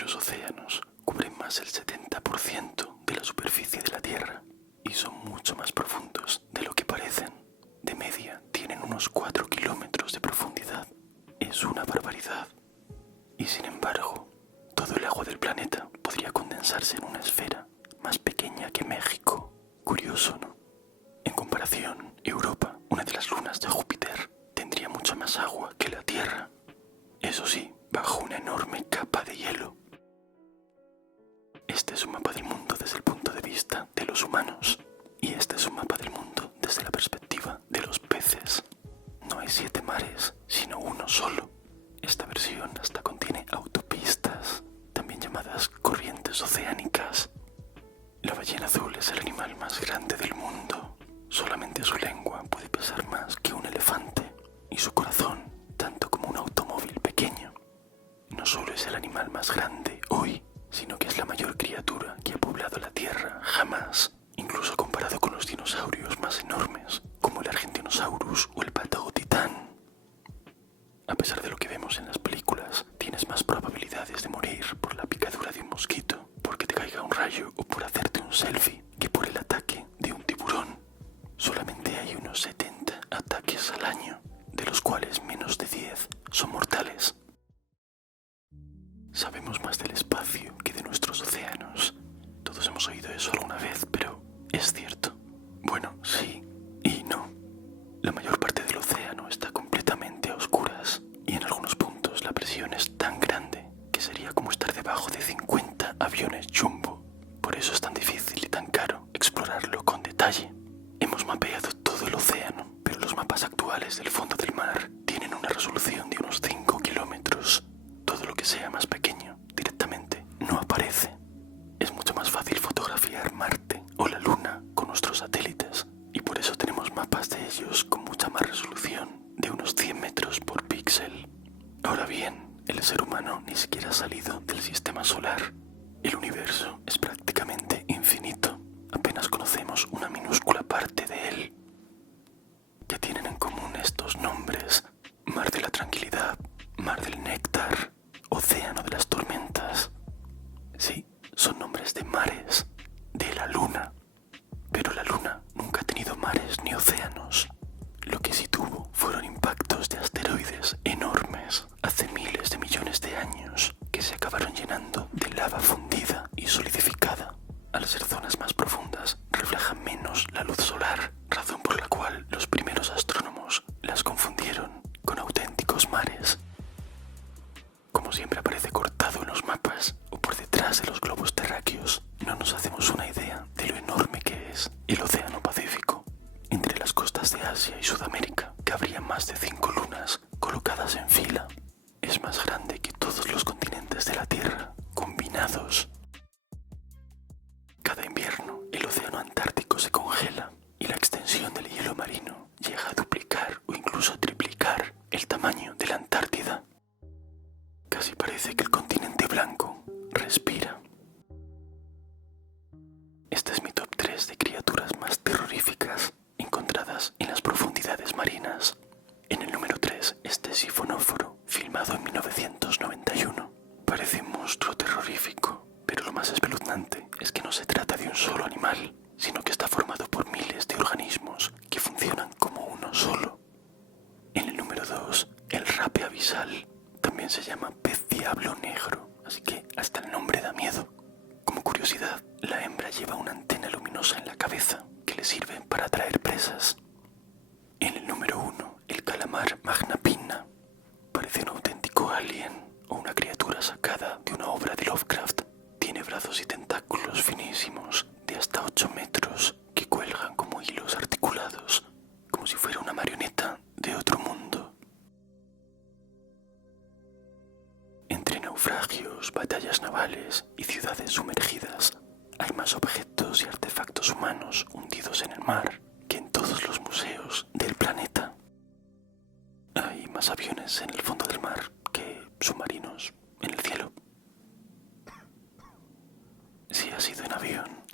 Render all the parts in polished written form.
Los océanos cubren más del 70% de la superficie de la Tierra y son mucho más profundos de lo que parecen. De media tienen unos 4 kilómetros de profundidad. Es una barbaridad. Y sin embargo, todo el agua del planeta podría condensarse en una esfera más pequeña que México. Curioso, ¿no? En comparación, Europa, una de las lunas de Júpiter, tendría mucha más agua que la Tierra. Eso sí, bajo una enorme capa de hielo. Este es un mapa del mundo desde el punto de vista de los humanos. Y este es un mapa del mundo desde la perspectiva de los peces. No hay 7 mares, sino uno solo. Esta versión hasta contiene autopistas, también llamadas corrientes oceánicas. La ballena azul es el animal más grande del mundo. Solamente su lengua puede pesar más que un elefante y su corazón tanto como un automóvil pequeño. No solo es el animal más grande hoy, sino que es la mayor criatura que ha poblado la Tierra jamás, incluso comparado con los dinosaurios más enormes, como el Argentinosaurus o el pato titán. A pesar de lo que vemos en las películas, tienes más probabilidades de morir por la picadura de un mosquito, porque te caiga un rayo o por hacerte un selfie, que por el ataque de un tiburón. Solamente hay unos 70 ataques al año, de los cuales menos de 10 son mortales. Sabemos más del espacio que de nuestros océanos. Todos hemos oído eso alguna vez, pero ¿es cierto? Bueno, sí y no. La mayor parte del océano está completamente a oscuras y en algunos puntos la presión es tan grande que sería como estar debajo de 50 aviones jumbo. Por eso es tan difícil y tan caro explorarlo con detalle. Hemos mapeado todo el océano, pero los mapas actuales del fondo del mar tienen una resolución de unos 5 kilómetros. Todo lo que sea más pequeño directamente no aparece. Es mucho más fácil fotografiar Marte o la Luna con nuestros satélites y por eso tenemos mapas de ellos con mucha más resolución, de unos 100 metros por píxel. Ahora bien, el ser humano ni siquiera ha salido del sistema solar. El universo es prácticamente infinito. Apenas conocemos una minúscula parte de él. ¿Qué tienen en común estos nombres? Mar de la tranquilidad, mar del néctar, océano de las tormentas. Sí, son nombres de mares, de la Luna. Pero la Luna nunca ha tenido mares ni océanos. Lo que sí tuvo fueron impactos de asteroides enormes hace miles de millones de años que se acabaron llenando de lava fundida y solidificada. Al ser zonas más profundas, reflejan menos la luz solar, razón por la cual los primeros astrónomos las confundieron con auténticos mares. Como siempre aparece cortado en los mapas o por detrás de los globos terráqueos, no nos hacemos una idea de lo enorme que es el Océano Pacífico. Entre las costas de Asia y Sudamérica cabrían más de 5 lunas colocadas en fila. Es más grande que todos los continentes de la Tierra combinados. Cada invierno el océano Antártico se congela y la extensión del hielo marino llega a duplicar o incluso triplicar el tamaño de la Antártida. Casi parece que el continente blanco respira. Este es mi top 3 de criaturas más terroríficas encontradas en las profundidades marinas. En el número 3 está Sifonóforo, filmado en 1991. Parece un monstruo terrorífico, pero lo más espeluznante es que no se trata de un solo animal, sino que está formado por miles de organismos que funcionan como uno solo. En el número 2, el rape abisal. También se llama pez diablo negro, así que hasta el nombre da miedo. Como curiosidad, la hembra lleva una antena luminosa en la cabeza que le sirve para atraer presas. En el número 1, el calamar magna pinna. Parece un auténtico alien o una criatura sacada de una obra de Lovecraft. Tiene brazos y tentáculos finísimos de hasta 8 metros que cuelgan como hilos articulados, como si fuera una marioneta de otro mundo. Entre naufragios, batallas navales y ciudades sumergidas, hay más objetos y artefactos humanos hundidos en el mar que en todos los museos del planeta. Hay más aviones en el fondo del mar que submarinos en el cielo. Si has ido en avión,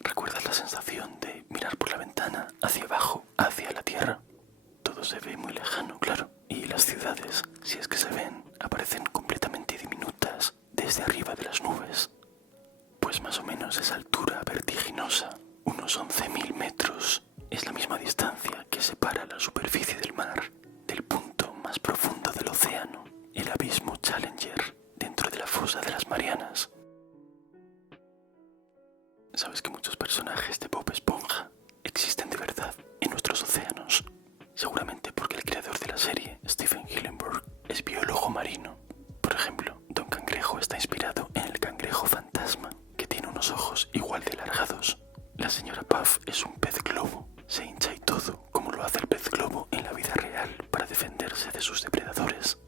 ¿recuerdas la sensación de mirar por la ventana hacia abajo, hacia la tierra? Todo se ve muy lejano, claro, y las ciudades, si es que se ven, aparecen completamente diminutas, desde arriba de las nubes. Pues más o menos esa altura vertiginosa, unos 11.000 metros, es la misma distancia que separa la superficie del mar del punto más profundo del océano, el abismo Challenger, dentro de la fosa de las Marianas. ¿Sabes que muchos personajes de Bob Esponja existen de verdad en nuestros océanos? Seguramente porque el creador de la serie, Stephen Hillenburg, es biólogo marino. Por ejemplo, Don Cangrejo está inspirado en el cangrejo fantasma, que tiene unos ojos igual de alargados. La señora Puff es un pez globo, se hincha y todo, como lo hace el pez globo en la vida real para defenderse de sus depredadores.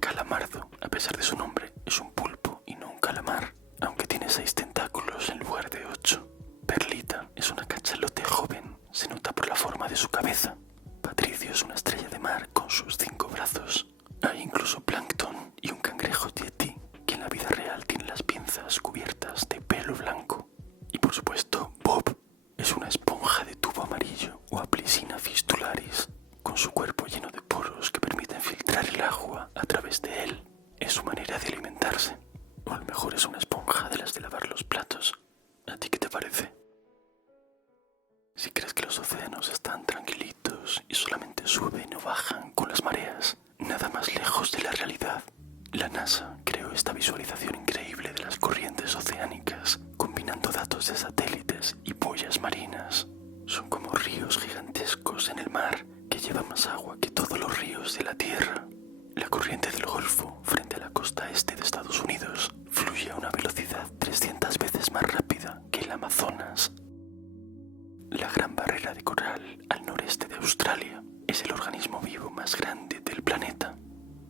Calamardo, a pesar de su nombre, es un pulpo y no un calamar, aunque tiene 6 tentáculos en lugar de 8. Perlita es una cachalote joven, se nota por la forma de su cabeza. Patricio es una estrella de mar con sus 5 brazos. Hay incluso plancton y un cangrejo yeti, que en la vida real tiene las pinzas cubiertas de pelo blanco. Y por supuesto, Bob es una esponja de tubo amarillo o Aplycina fistularis, con su cuerpo lleno de poros que permiten filtrar el agua a través de él. Es su manera de alimentarse. O a lo mejor es una esponja de las de lavar los platos. ¿A ti qué te parece? Si crees que los océanos están tranquilitos y solamente suben o bajan con las mareas, nada más lejos de la realidad. La NASA creó esta visualización increíble de las corrientes oceánicas, combinando datos de satélites y boyas marinas. Son como ríos gigantescos en el mar que llevan más agua que todos los ríos de la Tierra. La corriente del Golfo, frente a la costa este de Estados Unidos, fluye a una velocidad 300 veces más rápida que el Amazonas. La Gran Barrera de Coral, al noreste de Australia, es el organismo vivo más grande del planeta.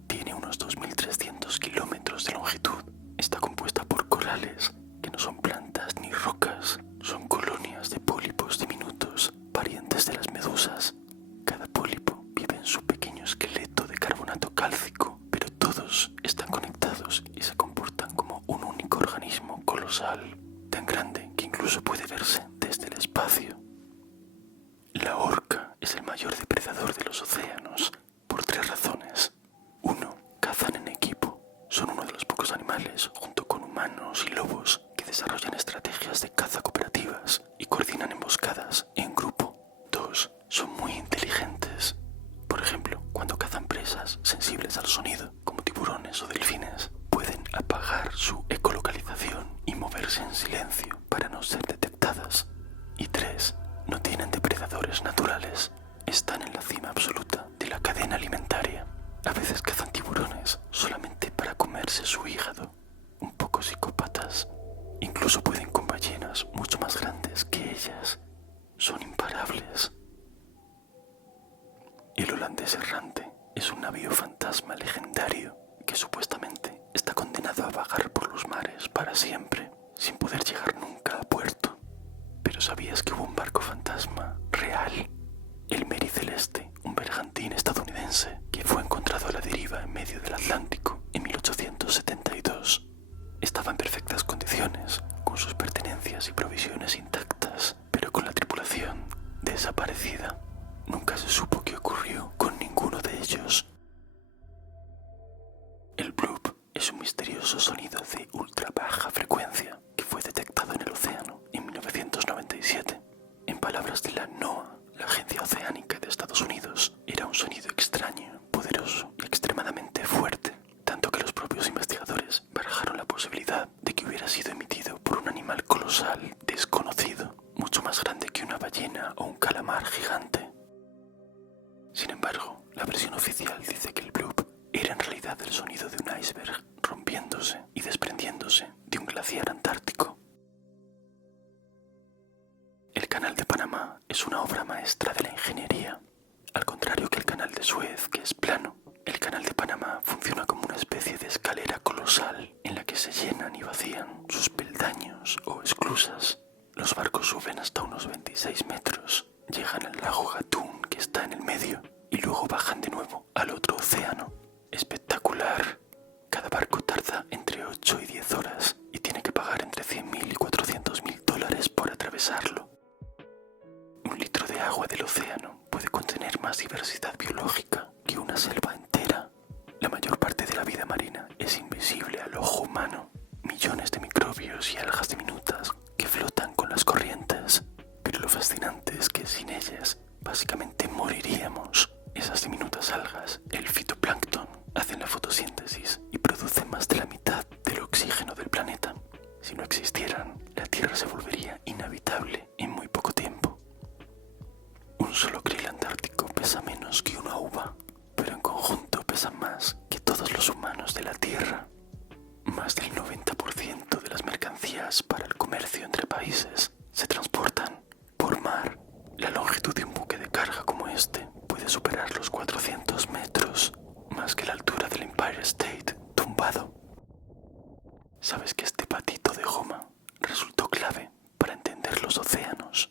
Tiene unos 2.300 kilómetros de longitud. Está compuesta por corales, que no son plantas ni rocas, son colonias de pólipos diminutos, parientes de las medusas. Cada pólipo vive en su pequeño esqueleto de carbonato cálcico, pero todos están conectados y se comportan como un único organismo colosal, tan grande que incluso puede verse desde el espacio. La orca es el mayor depredador de los océanos por 3 razones. 1. Cazan en equipo. Son uno de los pocos animales, junto con humanos y lobos, que desarrollan estrategias de caza cooperativas y coordinan emboscadas en grupo. 2. Son muy inteligentes. Por ejemplo, cuando cazan presas sensibles al sonido, como tiburones o delfines, pueden apagar su ecolocalización y moverse en silencio para no ser detectadas. Y 3. No tienen depredadores naturales. Están en la cima absoluta de la cadena alimentaria. A veces cazan tiburones solamente para comerse su hígado. Un poco psicópatas. Incluso pueden con ballenas mucho más grandes que ellas. Son imparables. El holandés errante es un navío fantasma legendario que supuestamente está condenado a vagar por los mares para siempre, sin poder llegar nunca a puerto. Pero ¿sabías que hubo un barco fantasma real? El Mary Celeste, un bergantín estadounidense que fue encontrado a la deriva en medio del Atlántico en 1872. Estaba en perfectas condiciones, con sus pertenencias y provisiones intactas, pero con la tripulación desaparecida. Nunca se supo qué ocurrió con ninguno de ellos. El bloop es un misterioso sonido de ultra baja frecuencia que fue detectado en el océano en 1997. En palabras de la NOAA, la Agencia Oceánica de Estados Unidos, era un sonido extraño, poderoso y extremadamente fuerte, tanto que los propios investigadores barajaron la posibilidad de que hubiera sido emitido por un animal colosal desconocido, mucho más grande que una ballena o un calamar gigante. Sin embargo, la versión oficial dice que el bloop era en realidad el sonido de un iceberg rompiéndose y desprendiéndose de un glaciar antártico. El Canal de Panamá es una obra maestra de la ingeniería. Al contrario que el Canal de Suez, que es plano, el Canal de Panamá funciona como una especie de escalera colosal en la que se llenan y vacían sus peldaños o esclusas. Los barcos suben hasta unos 26 metros, llegan al lago Gatún, que está en el medio, y luego bajan de nuevo al otro océano. Espectacular. Cada barco tarda entre 8 y 10 horas y tiene que pagar entre $100.000 y $400.000 por atravesarlo. Un litro de agua del océano puede contener más diversidad biológica que una selva entera. La mayor parte de la vida marina es invisible al ojo humano. nervios y algas diminutas que flotan con las corrientes. Pero lo fascinante es que sin ellas básicamente moriríamos. Esas diminutas algas, el fitoplancton, hacen la fotosíntesis y producen más de la mitad del oxígeno del planeta. Si no existieran, la Tierra se volvería inhabitable en muy poco tiempo. Un solo krill antártico pesa menos que una uva, pero en conjunto pesan más que todos los humanos de la Tierra. Más del 90% de las mercancías para el comercio entre países se transportan por mar. La longitud de un buque de carga como este puede superar los 400 metros, más que la altura del Empire State tumbado. ¿Sabes que este patito de goma resultó clave para entender los océanos?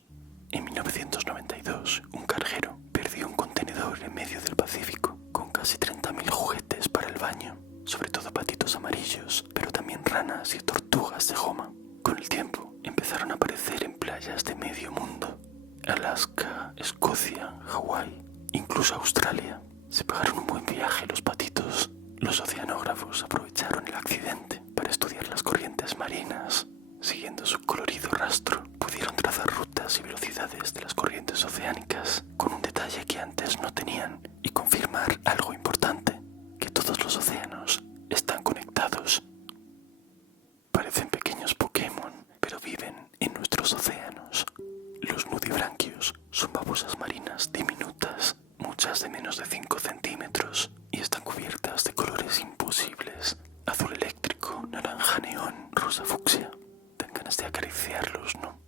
En 1992, un carguero perdió un contenedor en medio del Pacífico con casi 30.000 juguetes para el baño, sobre todo patitos amarillos, pero también ranas y tortugas de goma. Con el tiempo, empezaron a aparecer en playas de medio mundo. Alaska, Escocia, Hawái, incluso Australia. Se pagaron un buen viaje los patitos. Los oceanógrafos aprovecharon el accidente para estudiar las corrientes marinas. Siguiendo su colorido rastro, pudieron trazar rutas y velocidades de las corrientes oceánicas con un detalle que antes no tenían y confirmar algo importante, que todos los océanos están conectados. Parecen pequeños Pokémon, pero viven en nuestros océanos. Los nudibranquios son babosas marinas diminutas, muchas de menos de 5 centímetros, y están cubiertas de colores imposibles: azul eléctrico, naranja neón, rosa fucsia. Dan ganas de acariciarlos, ¿no?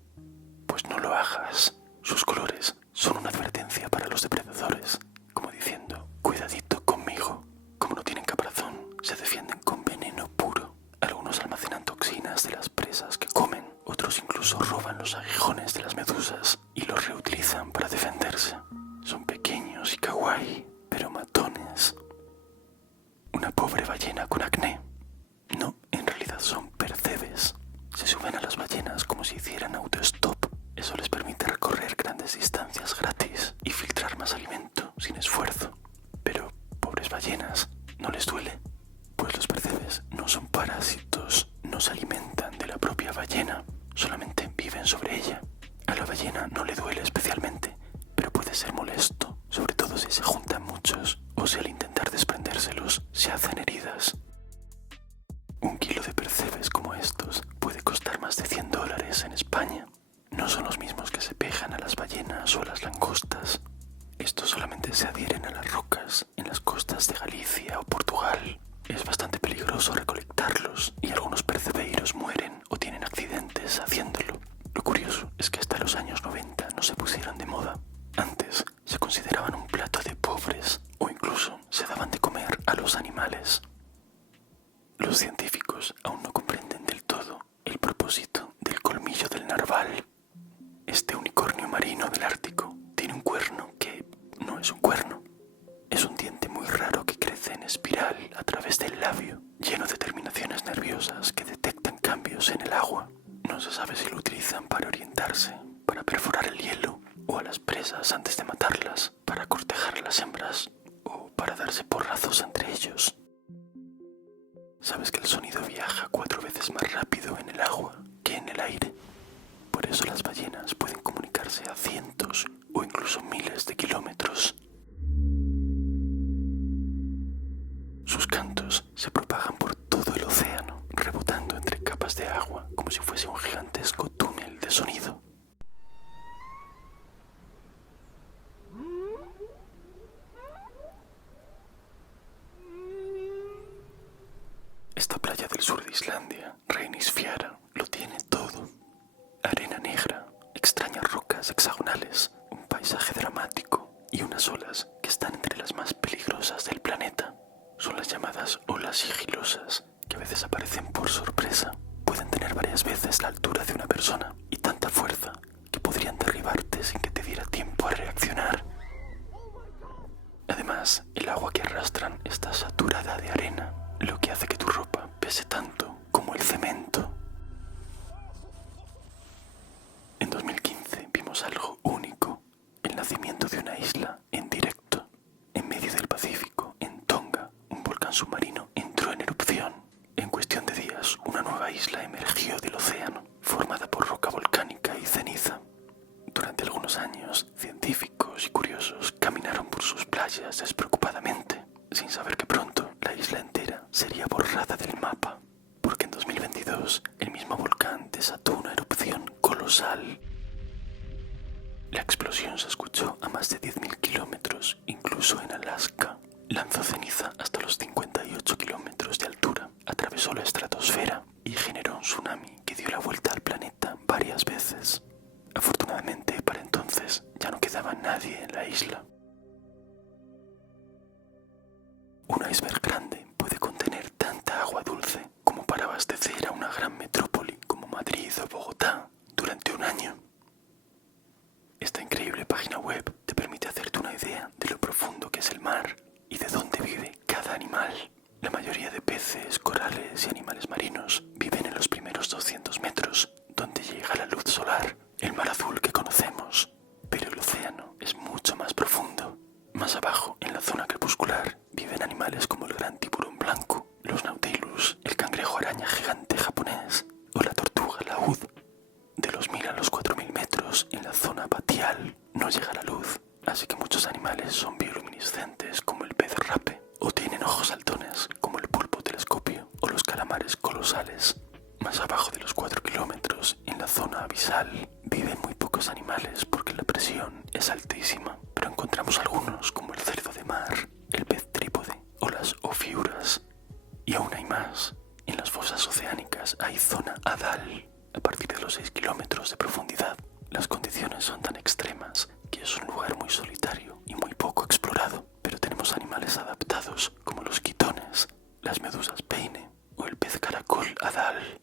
Pues no lo hagas. Sus colores son una advertencia para los depredadores, como diciendo: cuidadito conmigo. Como no tienen caparazón, se defienden con veneno puro. Algunos almacenan toxinas de las presas que comen, otros incluso roban los aguijones de las medusas y los reutilizan para defenderse. Son pequeños y kawaii, pero matones. Una pobre ballena con acné. No, en realidad son percebes. Se suben a las ballenas como si hicieran autostop. Eso les permite recorrer grandes distancias gratis y filtrar más alimento sin esfuerzo. Pero, pobres ballenas, ¿no les duele? Pues los percebes no son parásitos, no se alimentan de la propia ballena, solamente viven sobre ella. A la ballena no le duele especialmente, pero puede ser molesto, sobre todo si se juntan muchos o si al intentar desprendérselos se hacen heridas. Un kilo de percebes como estos puede costar más de $100 en España. No son los mismos que se pegan a las ballenas o a las langostas. Estos solamente se adhieren a las rocas en las costas de Galicia o Portugal. Es bastante peligroso recolectarlos y algunos percebeiros mueren o tienen accidentes haciéndolo. Lo curioso es que hasta los años 90 no se pusieron de moda. Antes se consideraban un plato de pobres o incluso se daban de comer a los animales. Los científicos aún no comprenden del todo el propósito del colmillo del narval. Este unicornio marino del Ártico tiene un cuerno que no es un cuerno. Es un diente muy raro que crece en espiral a través del labio, lleno de terminaciones nerviosas que detectan cambios en el agua. No se sabe si lo utilizan para orientarse, para perforar el hielo, o a las presas antes de matarlas, para cortejar a las hembras, o para darse porrazos entre ellos. ¿Sabes que el sonido viaja 4 veces más rápido en el agua que en el aire? Por eso las ballenas pueden comunicarse a cientos o incluso miles de kilómetros. Sus cantos se propagan por todo el océano, rebotando entre capas de agua como si fuese un gigantesco túnel de sonido. Esta playa del sur de Islandia, Reynisfjara, lo tiene todo. Arena negra, extrañas rocas hexagonales, un paisaje dramático y unas olas que están entre las más peligrosas del planeta. Son las llamadas olas sigilosas, que a veces aparecen por sorpresa. Pueden tener varias veces la altura de una persona y tanta fuerza que podrían derribarte sin que te diera tiempo a reaccionar. Además, el agua que arrastran está saturada de arena, lo que hace que tu ropa pese tanto como el cemento. En 2015 vimos algo único, el nacimiento de una isla en directo. En medio del Pacífico, en Tonga, un volcán submarino entró en erupción. En cuestión de días, una nueva isla emergió surgió del océano, formada por roca volcánica y ceniza. Durante algunos años, científicos y curiosos caminaron por sus playas despreocupadamente, sin saber que pronto la isla entera sería borrada del mapa, porque en 2022 el mismo volcán desató una erupción colosal. La explosión se escuchó a más de 10.000 kilómetros, incluso en Alaska. Lanzó ceniza hasta los 58 kilómetros de altura, atravesó la estratosfera y generó un tsunami que dio la vuelta al planeta varias veces. Afortunadamente, para entonces ya no quedaba nadie en la isla. Un iceberg grande puede contener tanta agua dulce como para abastecer a una gran metrópoli como Madrid o Bogotá durante un año. Esta increíble página web te permite hacerte una idea de lo profundo que es el mar y de dónde vive cada animal. La mayoría de peces, corales y animales marinos viven en los primeros 200 metros, donde llega la luz solar, el mar azul que conocemos. Pero el océano es mucho más profundo. Más abajo, en la zona crepuscular, viven animales como el gran tiburón blanco, los nautilus, el cangrejo araña gigante japonés o la tortuga laúd. De los 1.000 a los 4.000 metros, en la zona abacial, no llega la luz, así que muchos animales son bioluminiscentes como el pez rape, o tienen ojos saltones como el pulpo telescopio o los calamares colosales. Más abajo de los 4 kilómetros, en la zona abisal, viven muy pocos animales porque la presión es altísima, pero encontramos algunos como el cerdo de mar, el pez trípode o las ofiuras. Y aún hay más. En las fosas oceánicas hay zona hadal. A partir de los 6 kilómetros de profundidad, las condiciones son tan extremas que es un lugar muy solitario y muy poco explorado, pero tenemos animales adaptados como los quitones, las medusas peine o el pez caracol hadal.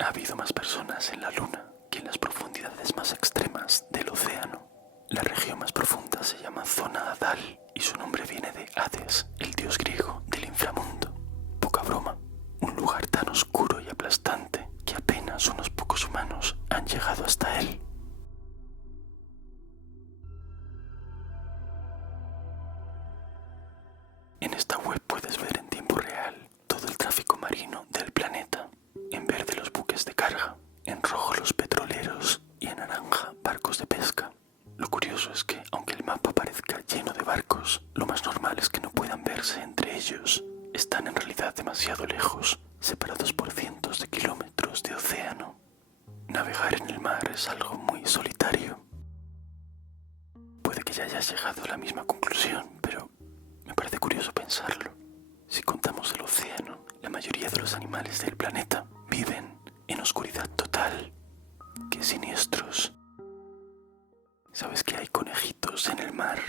Ha habido más personas en la Luna que en las profundidades más extremas del océano. La región más profunda se llama zona hadal y su nombre viene de Hades, el dios griego del inframundo. Poca broma. Un lugar tan oscuro y aplastante que apenas unos pocos humanos han llegado hasta él. En esta web puedes ver en tiempo real todo el tráfico marino del planeta. En verde los buques de carga, en rojo los petroleros y en naranja barcos de pesca. Lo curioso es que, aunque el mapa parezca lleno de barcos, lo más normal es que no puedan verse entre ellos. Están en realidad demasiado lejos, separados por cientos de kilómetros de océano. Navegar en el mar es algo muy solitario. Puede que ya hayas llegado a la misma conclusión, pero me parece curioso pensarlo. Si contamos el océano, la mayoría de los animales del planeta viven en oscuridad total. ¡Qué siniestros! ¿Sabes que hay conejitos en el mar?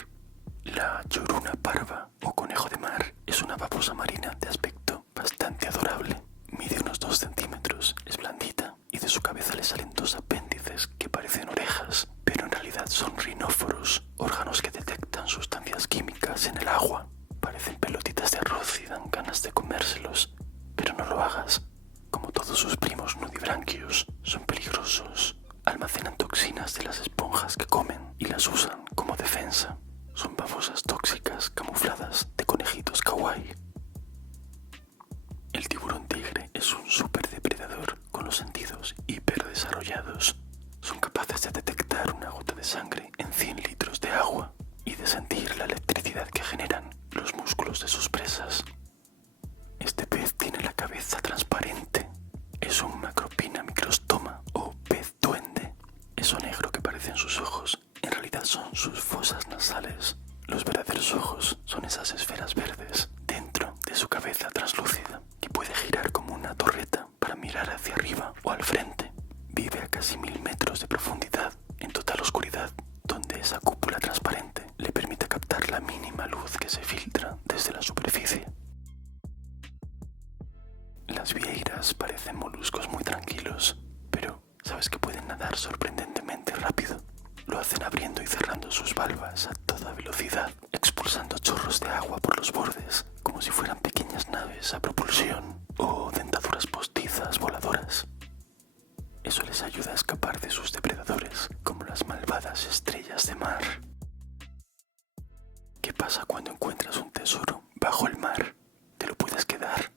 La lloruna parva o conejo de mar es una babosa marina de aspecto bastante adorable. Mide unos 2 centímetros, es blandita y de su cabeza le salen 2 apéndices que parecen orejas, pero en realidad son rinóforos, órganos que detectan sustancias químicas en el agua. Parecen pelotitas de arroz y dan ganas de comérselos, pero no lo hagas. Como todos sus primos nudibranquios, son peligrosos. Almacenan toxinas de las esponjas que comen y las usan como defensa. Son babosas tóxicas camufladas de conejitos kawaii. El tiburón tigre es un superdepredador con los sentidos hiperdesarrollados. Son capaces de detectar una gota de sangre en 100 litros de agua y de sentir la electricidad que generan los músculos de sus presas. Este pez tiene la cabeza transparente. Es un Macropina microstoma o pez duende. Eso negro que parecen sus ojos en realidad son sus fosas nasales. Los verdaderos ojos son esas esferas verdes dentro de su cabeza translúcida que puede girar como una torreta para mirar hacia arriba o al frente. Vive a casi 1.000 metros de profundidad en total oscuridad, donde esa cúpula transparente le permite captar la mínima luz que se filtra desde la superficie. Las vieiras parecen moluscos muy tranquilos, pero ¿sabes que pueden nadar sorprendentemente rápido? Lo hacen abriendo y cerrando sus valvas a toda velocidad, expulsando chorros de agua por los bordes, como si fueran pequeñas naves a propulsión o dentaduras postizas voladoras. Eso les ayuda a escapar de sus depredadores, como las malvadas estrellas de mar. ¿Qué pasa cuando encuentras un tesoro bajo el mar? ¿Te lo puedes quedar?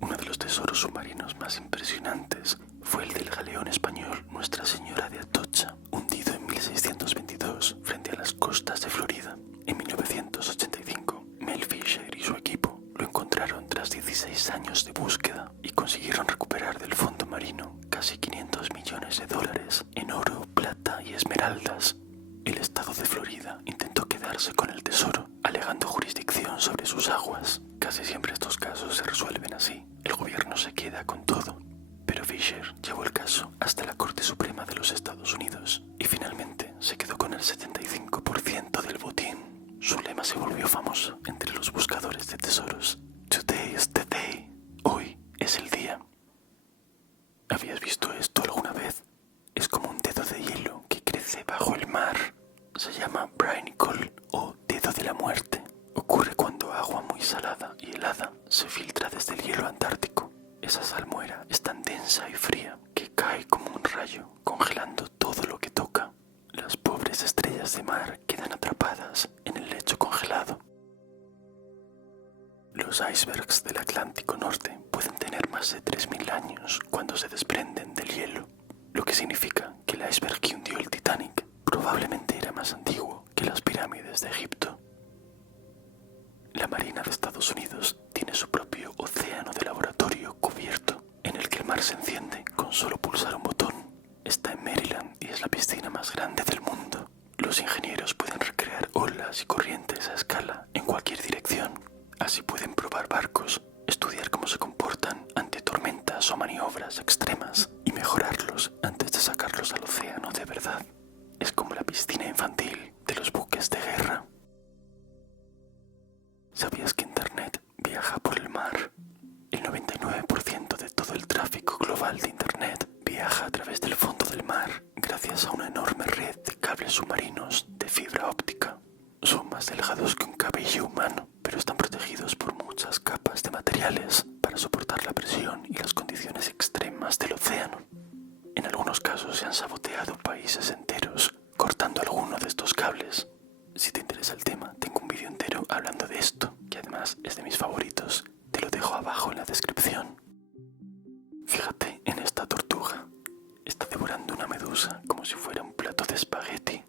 Uno de los tesoros submarinos más impresionantes fue el del galeón español Nuestra Señora de Atocha, hundido en 1622 frente a las costas de Florida. En 1985, Mel Fisher y su equipo lo encontraron tras 16 años de búsqueda y consiguieron recuperar del fondo marino casi 500 millones de dólares en oro, plata y esmeraldas. El estado de Florida intentó quedarse con el tesoro, alegando jurisdicción sobre sus aguas. Casi siempre estos casos se resuelven así. El gobierno se queda con todo. Pero Fisher llevó el caso hasta la Corte Suprema de los Estados Unidos y finalmente se quedó con el 75% del botín. Su lema se volvió famoso entre los buscadores de tesoros. Today is the day. Hoy es el día. ¿Habías visto esto alguna vez? Es como un dedo de hielo que crece bajo el mar. Se llama brinicle o dedo de la muerte. Ocurre cuando agua muy salada y helada se filtra desde el hielo antártico. Esa salmuera es tan densa y fría que cae como un rayo, congelando todo lo que toca. Las pobres estrellas de mar quedan atrapadas en el lecho congelado. Los icebergs del Atlántico Norte pueden tener más de 3000 años cuando se desprenden del hielo, lo que significa que el iceberg que hundió el Titanic probablemente era más antiguo que las pirámides de Egipto. La Marina de Estados Unidos tiene su propio océano de laboratorio cubierto, en el que el mar se enciende con solo pulsar un botón. Está en Maryland y es la piscina más grande del mundo. Los ingenieros pueden recrear olas y corrientes a escala en cualquier dirección. Así pueden probar barcos, estudiar cómo se comportan ante tormentas o maniobras extremas y mejorarlos antes de sacarlos al océano de verdad. Es como la piscina infantil de los buques de guerra. ¿Sabías que Internet viaja por el mar? El 99% de todo el tráfico global de Internet viaja a través del fondo del mar gracias a una enorme red de cables submarinos de fibra óptica. Son más delgados que un cabello humano, pero están protegidos por muchas capas de materiales para soportar la presión y las condiciones extremas del océano. En algunos casos se han saboteado países enteros cortando alguno de estos cables. Si te interesa el tema, tengo un vídeo entero hablando de esto, que además es de mis favoritos. Te lo dejo abajo en la descripción. Fíjate en esta tortuga. Está devorando una medusa como si fuera un plato de espagueti.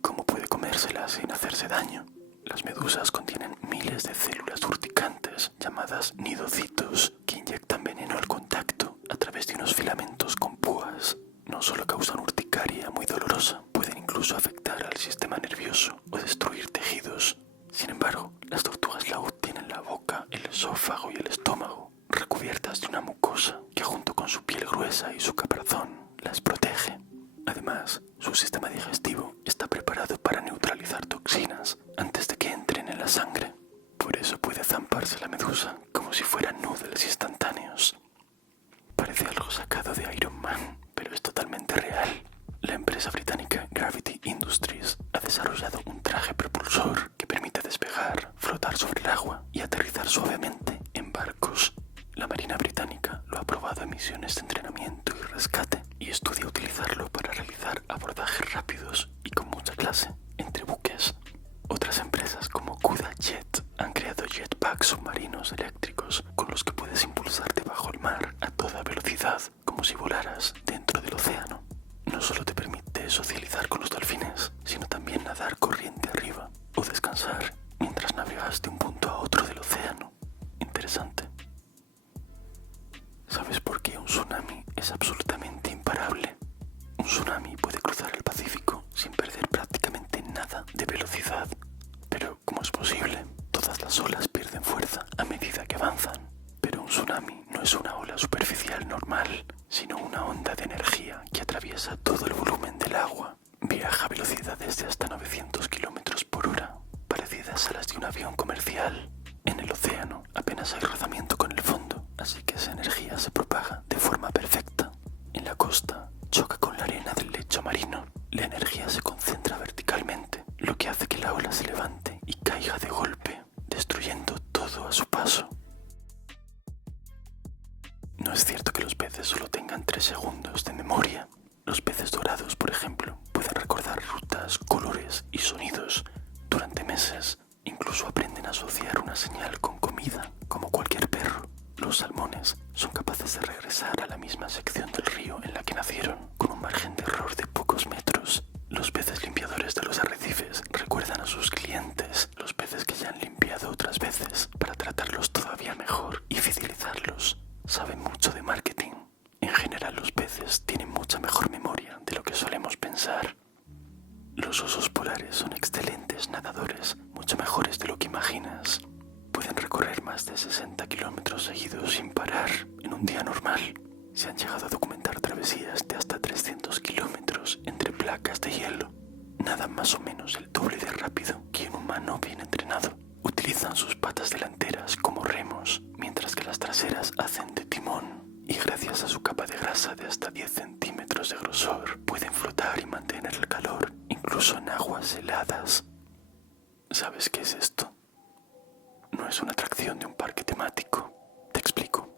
¿Cómo puede comérsela sin hacerse daño? Las medusas contienen miles de células urticantes llamadas nidocitos que inyectan veneno al contacto a través de unos filamentos con púas. No solo causan urticaria muy dolorosa, pueden incluso afectar al sistema nervioso o destruir tejidos. Sin embargo, las tortugas laúd tienen la boca, el esófago y el estómago recubiertas de una mucosa que junto con su piel gruesa y su caparazón las protege. Además, su sistema digestivo está preparado para neutralizar toxinas antes de que entren en la sangre. Por eso puede zamparse la medusa como si fueran noodles instantáneos. Parece algo sacado de Iron Man, pero es totalmente real. La empresa británica Gravity Industries ha desarrollado un traje propulsor que permite despegar, flotar sobre el agua y aterrizar suavemente en barcos. La Marina británica lo ha probado en misiones de entrenamiento y rescate y estudia utilizarlo para realizar abordajes rápidos y con mucha clase entre buques. Otras empresas como Cuda Jet han creado jetpacks submarinos eléctricos con los que puedes impulsarte bajo el mar a toda velocidad, como si volaras dentro del océano. No solo te permite socializar con los delfines, sino también nadar corriente arriba o descansar mientras navegas de un punto a otro del océano. Interesante. ¿Sabes por qué un tsunami es absolutamente imparable? Un tsunami puede cruzar el Pacífico sin perder prácticamente nada de velocidad. Pero, ¿cómo es posible? Todas las olas pierden fuerza a medida que avanzan. Pero un tsunami no es una ola superficial normal, sino una onda de energía que atraviesa todo el volumen del agua. Viaja a velocidades de hasta 900 km por hora, parecidas a las de un avión comercial. En el océano apenas hay rozamiento con el fondo, así que esa energía se propaga de forma perfecta. En la costa choca con la arena del lecho marino. La energía se concentra verticalmente, lo que hace que la ola se levante y caiga de golpe, destruyendo todo a su paso. No es cierto que los peces solo tengan 3 segundos de memoria. Los peces dorados, por ejemplo, pueden recordar rutas, colores y sonidos durante meses. Incluso aprenden a asociar una señal con comida, como cualquier perro. Los salmones son capaces de regresar a la misma sección del río en la que nacieron, con un margen de error de pocos metros. Los peces limpiadores de los arrecifes recuerdan a sus clientes los peces que ya han limpiado otras veces para tratarlos todavía mejor y fidelizarlos. Saben mucho de marketing. En general, los peces tienen mucha mejor memoria de lo que solemos pensar. Los osos polares son excelentes nadadores, mucho mejores de lo que imaginas. Pueden recorrer más de 60 kilómetros seguidos sin parar en un día normal. Se han llegado a documentar travesías de hasta 300 kilómetros entre placas de hielo. Nadan más o menos el doble de rápido que un humano bien entrenado. Utilizan sus patas delanteras como remos, mientras que las traseras hacen de timón. Y gracias a su capa de grasa de hasta 10 centímetros de grosor, pueden flotar y mantener el calor, incluso en aguas heladas. ¿Sabes qué es esto? No es una atracción de un parque temático. Te explico.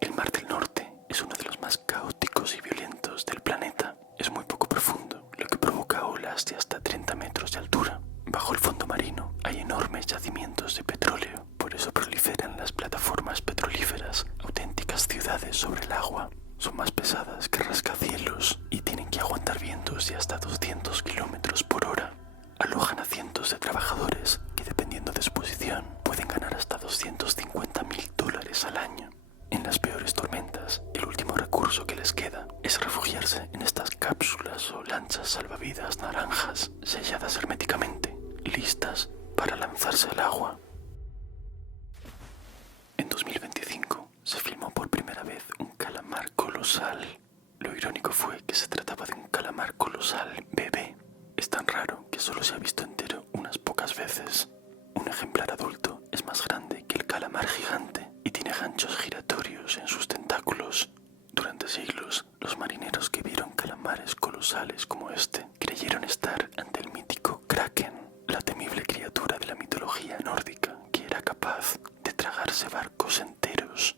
El Mar del Norte es uno de los más caóticos y violentos del planeta. Es muy poco profundo, lo que provoca olas de hasta 30 metros de altura. Bajo el fondo marino hay enormes yacimientos de petróleo. Por eso proliferan las plataformas petrolíferas, auténticas ciudades sobre el agua. Son más pesadas que rascacielos y tienen que aguantar vientos de hasta 200 kilómetros por hora. Alojan a cientos de trabajadores que, dependiendo de su posición, pueden ganar hasta $250.000 al año. En las peores tormentas, el último recurso que les queda es refugiarse en estas cápsulas o lanchas salvavidas naranjas selladas herméticamente, listas para lanzarse al agua. En 2025 se filmó por primera vez un calamar colosal. Lo irónico fue que se trataba de un calamar colosal bebé. Es tan raro que solo se ha visto entero unas pocas veces. Un ejemplar adulto es más grande que el calamar gigante y tiene ganchos giratorios en sus tentáculos. Durante siglos, los marineros que vieron calamares colosales como este creyeron estar ante el mítico Kraken, la temible criatura de la mitología nórdica que era capaz de tragarse barcos enteros.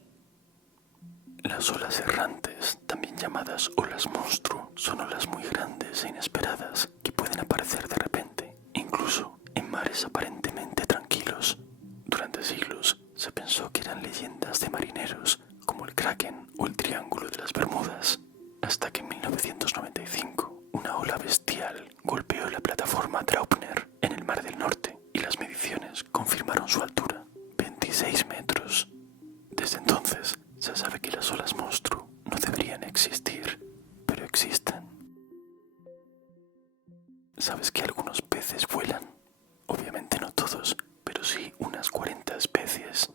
Las olas errantes, también llamadas olas monstruo, son olas muy grandes e inesperadas que pueden aparecer de repente, incluso en mares aparentemente tranquilos. Durante siglos se pensó que eran leyendas de marineros como el Kraken o el Triángulo de las Bermudas, hasta que en 1995 una ola bestial golpeó la plataforma Draupner en el Mar del Norte y las mediciones confirmaron su altura, 26 metros. Desde entonces se sabe que las olas monstruo no deberían existir, pero existen. ¿Sabes que algunos peces vuelan? Obviamente no todos, pero sí unas 40 especies.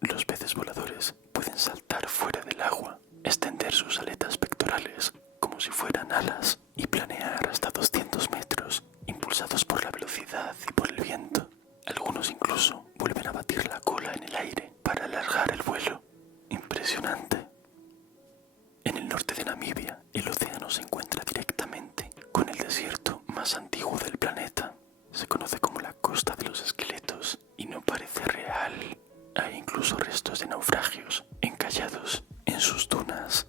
Los peces voladores pueden saltar fuera del agua, extender sus aletas pectorales como si fueran alas y planear hasta 200 metros, impulsados por la velocidad y por el viento. Algunos incluso vuelven a batir la cola en el aire para alargar el vuelo. Impresionante. En el norte de Namibia, el océano se encuentra directamente con el desierto más antiguo del planeta. Se conoce como la costa de los esqueletos y no parece real. Hay incluso restos de naufragios encallados en sus dunas.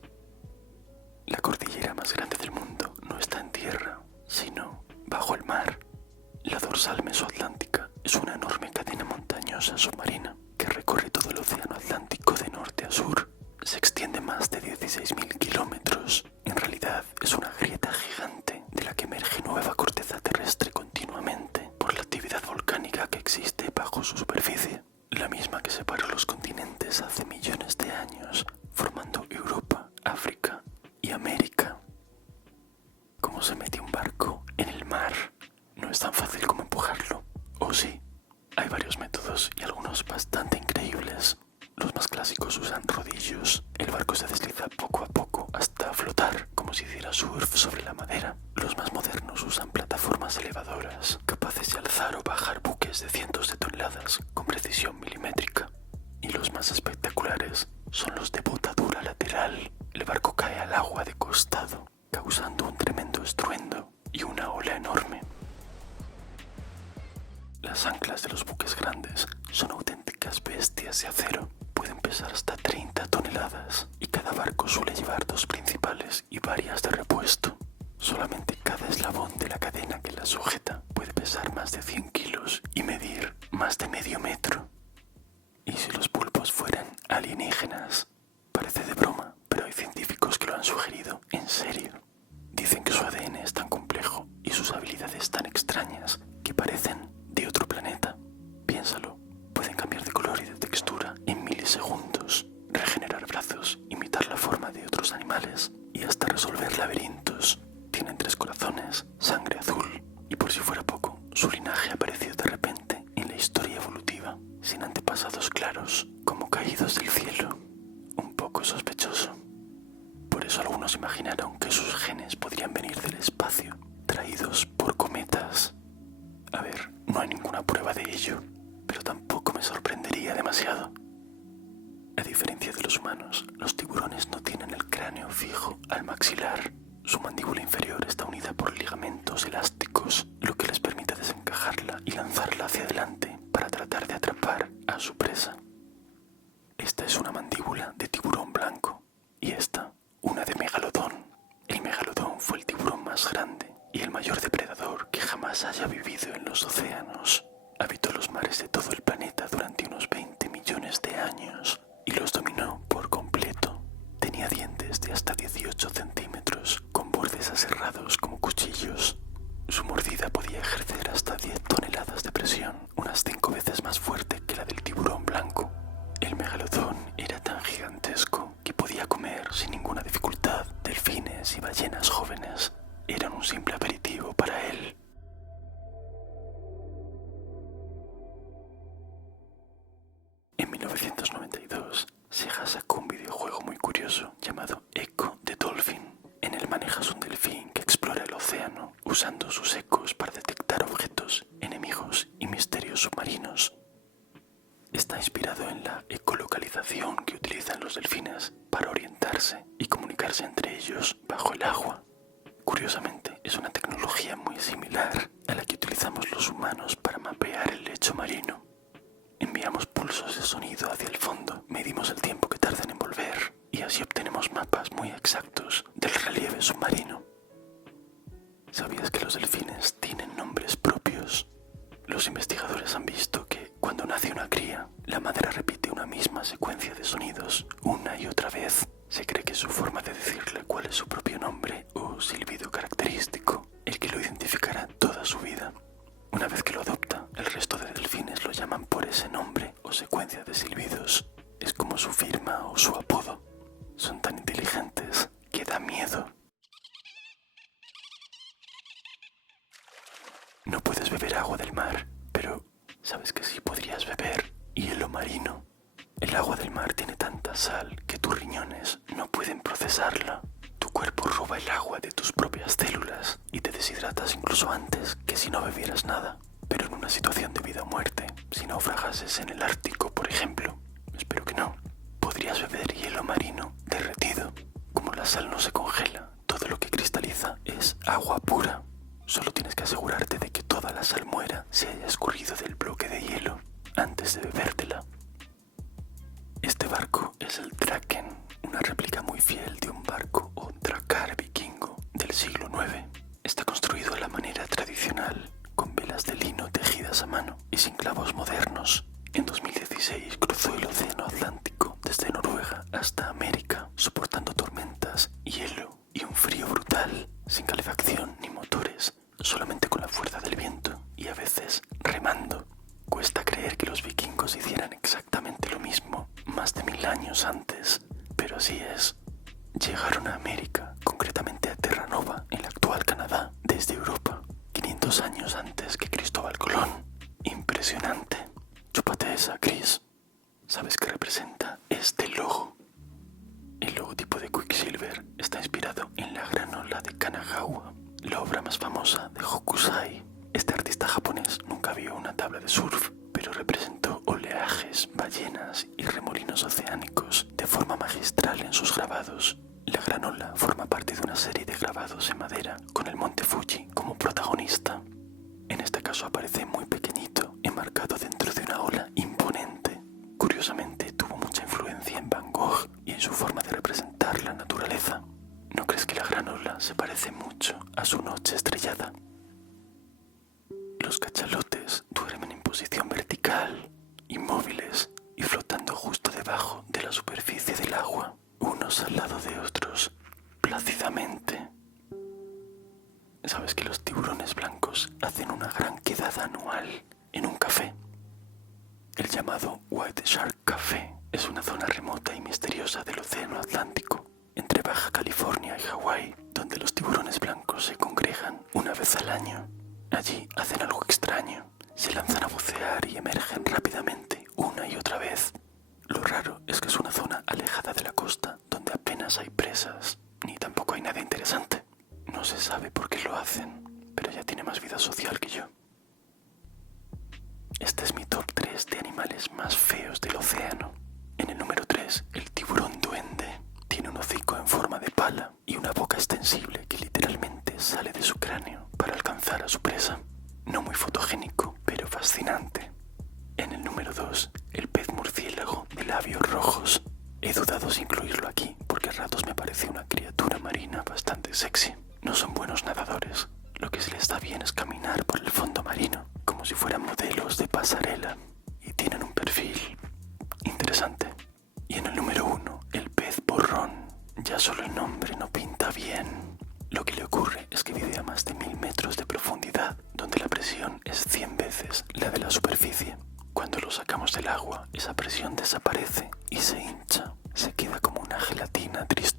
La cordillera más grande del mundo no está en tierra, sino bajo el mar. La dorsal mesoatlántica es una enorme cadena montañosa submarina que recorre todo el océano Atlántico de norte a sur. Se extiende más de 16.000 kilómetros. En realidad es una grieta gigante de la que emerge nueva corteza terrestre continuamente por la actividad volcánica que existe bajo su superficie, la misma que separó los continentes hace millones de años, formando Europa, África y América. ¿Cómo se mete un barco en el mar? No es tan fácil como empujarlo, ¿o sí? Hay varios métodos y algunos bastante increíbles. Los más clásicos usan rodillos. El barco se desliza poco a poco hasta flotar, como si hiciera surf sobre la madera. Los más modernos usan plataformas elevadoras, capaces de alzar o bajar buques de cientos de toneladas con precisión milimétrica. Y los más espectaculares son los de botadura lateral. El barco cae al agua de costado, causando un tremendo estruendo y una ola enorme. Las anclas de los buques grandes son auténticas bestias de acero. Pueden pesar hasta 30 toneladas y cada barco suele llevar dos principales y varias de repuesto. Solamente cada eslabón de la cadena que la sujeta puede pesar más de 100 kilos y medir más de medio metro. ¿Y si los pulpos fueran alienígenas? sugerido en serio. Dicen que su ADN es tan complejo y sus habilidades tan extrañas que parecen de otro planeta. Piénsalo, pueden cambiar de color y de textura en milisegundos, regenerar brazos, imitar la forma de otros animales y hasta resolver laberintos. Tienen 3 corazones, sangre azul y por si fuera poco, su linaje apareció de repente en la historia evolutiva, sin antepasados claros, como caídos del cielo. Un poco sospechoso. Por eso algunos imaginaron que sus genes podrían venir del espacio, traídos por cometas. A ver, no hay ninguna prueba de ello, pero tampoco me sorprendería demasiado. A diferencia de los humanos, los tiburones no tienen el cráneo fijo al maxilar. Su mandíbula inferior está unida por ligamentos elásticos, lo que les permite desencajarla y lanzarla hacia adelante para tratar de atrapar a su presa. Esta es una mandíbula de tiburón blanco y esta una de megalodón. El megalodón fue el tiburón más grande y el mayor depredador que jamás haya vivido en los océanos. Habitó los mares de todo el planeta durante unos 20 millones de años y los dominó por completo. Tenía dientes de hasta 18 centímetros, con bordes aserrados como cuchillos. Su mordida podía ejercer hasta 10 toneladas de presión, unas 5 veces más fuerte que la del tiburón blanco. El megalodón era tan gigantesco que podía comer sin ninguna dificultad delfines y ballenas jóvenes. Eran un simple aperitivo para él. En 1992, Sega sacó un videojuego muy curioso llamado Echo the Dolphin. En él manejas un delfín que explora el océano usando sus ecos para detectar objetos, enemigos y misterios submarinos. Está inspirado en la ecolocalización que utilizan los delfines para orientarse y comunicarse entre ellos bajo el agua. Curiosamente, es una tecnología muy similar a la que utilizamos los humanos para mapear el lecho marino. Enviamos pulsos de sonido hacia el fondo, medimos el tiempo que tardan en volver y así obtenemos mapas muy exactos del relieve submarino. ¿Sabías que los delfines tienen nombres propios? Los investigadores han visto que cuando nace una cría, la madre repite una misma secuencia de sonidos una y otra vez. Se cree que es su forma de decirle cuál es su propio nombre o silbido característico, el que lo identificará toda su vida. Una vez que lo adopta, el resto de delfines lo llaman por ese nombre o secuencia de silbidos. Es como su firma o su apodo. Son tan inteligentes que da miedo. No puedes beber agua del mar, pero ¿sabes que sí podrías beber hielo marino? El agua del mar tiene tanta sal que tus riñones no pueden procesarla. Tu cuerpo roba el agua de tus propias células y te deshidratas incluso antes que si no bebieras nada. Pero en una situación de vida o muerte, si naufragases en el Ártico, por ejemplo, espero que no, podrías beber hielo marino derretido. Como la sal no se congela, todo lo que cristaliza es agua pura. Solo tienes que asegurarte de que toda la sal muera se haya escurrido del bloque de hielo antes de bebértela. Este barco es el Draken, una réplica muy fiel de un barco o dracar vikingo del siglo IX. Está construido a la manera tradicional, con velas de lino tejidas a mano y sin clavos modernos. En 2016 cruzó el océano Atlántico desde Noruega hasta América, soportando tormentas, hielo y un frío brutal, sin calefacción ni motores, solamente con la fuerza del viento y a veces remando. Cuesta creer que los vikingos hicieran exactamente lo mismo más de 1000 años antes, pero así es. Llegaron a América, concretamente a Terranova, en la actual Canadá, desde Europa, 500 años antes que Cristóbal Colón. Impresionante. Chúpate esa, Chris. ¿Sabes qué representa este logo? El logotipo de Quicksilver está inspirado en la granola de Kanagawa, la obra más famosa de Hokusai. Este artista japonés nunca vio una tabla de surf, pero representó oleajes, ballenas y remolinos oceánicos de forma magistral en sus grabados. La granola forma parte de una serie de grabados en madera con el monte Fuji como protagonista. En este caso aparece muy pequeñito, enmarcado dentro de una ola imponente. Curiosamente tuvo mucha influencia en Van Gogh y en su forma de representar la naturaleza. ¿No crees que la granola se parece mucho a su noche estrellada? Los cachalotes duermen en posición vertical, inmóviles y flotando justo debajo de la superficie del agua, unos al lado de otros, plácidamente. ¿Sabes que los tiburones blancos hacen una gran quedada anual en un café? El llamado White Shark Café es una zona remota y misteriosa del océano Atlántico, entre Baja California y Hawái, donde los tiburones blancos se congregan una vez al año. Allí hacen algo extraño, se lanzan a bucear y emergen rápidamente una y otra vez. Lo raro es que es una zona alejada de la costa, donde apenas hay presas, ni tampoco hay nada interesante. No se sabe por qué lo hacen, pero ya tiene más vida social que yo. Este es mi top 3 de animales más feos del océano. En el número 3, el tiburón duende. Tiene un hocico en forma de pala y una boca extensible que literalmente sale de su cráneo para alcanzar a su presa. No muy fotogénico, pero fascinante. En el número 2, el pez murciélago de labios rojos. He dudado si incluirlo aquí porque a ratos me parece una criatura marina bastante sexy. No son buenos nadadores. Lo que se les da bien es caminar por el fondo marino, como si fueran modelos de pasarela, y tienen un perfil interesante. Y en el número 1, el pez borrón. Ya solo el nombre no pinta bien. Lo que le ocurre es que vive a más de 1000 metros de profundidad, donde la presión es 100 veces la de la superficie. Cuando lo sacamos del agua, esa presión desaparece y se hincha. Se queda como una gelatina triste.